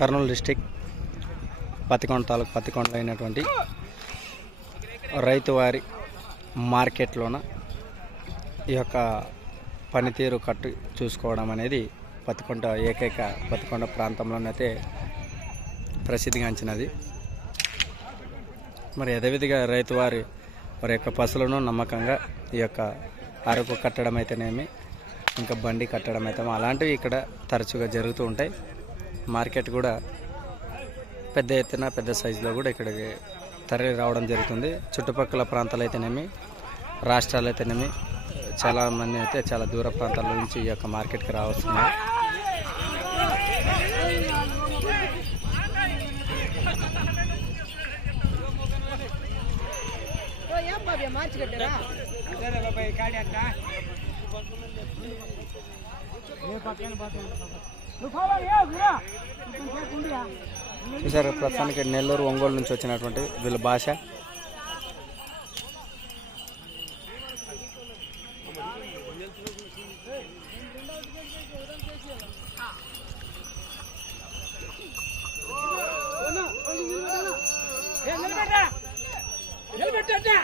Kurnool district Pattikonda తాలూకు పత్తికొండలో అయినటువంటి రైతువారి మార్కెట్లోన ఈ యొక్క పనితీరు కట్టు చూసుకోవడం అనేది పత్తికొండ ప్రాంతంలోనైతే ప్రసిద్ధిగాంచినది. మరి యథావిధిగా రైతువారి వారి యొక్క పశువులను నమ్మకంగా ఈ యొక్క అరకు కట్టడం అయితేనేమి, ఇంకా బండి కట్టడం అయితే అలాంటివి ఇక్కడ తరచుగా జరుగుతూ ఉంటాయి. మార్కెట్ కూడా పెద్ద ఎత్తున పెద్ద సైజులో కూడా ఇక్కడికి తరలి రావడం జరుగుతుంది. చుట్టుపక్కల ప్రాంతాలు అయితేనేమి, రాష్ట్రాలు అయితేనేమి చాలామంది అయితే చాలా దూర ప్రాంతాల నుంచి ఈ యొక్క మార్కెట్కి రావస్తున్నారు. చూసారు ప్రస్తుతానికి నెల్లూరు ఒంగోలు నుంచి వచ్చినటువంటి వీళ్ళ భాష. నిలబెట్టా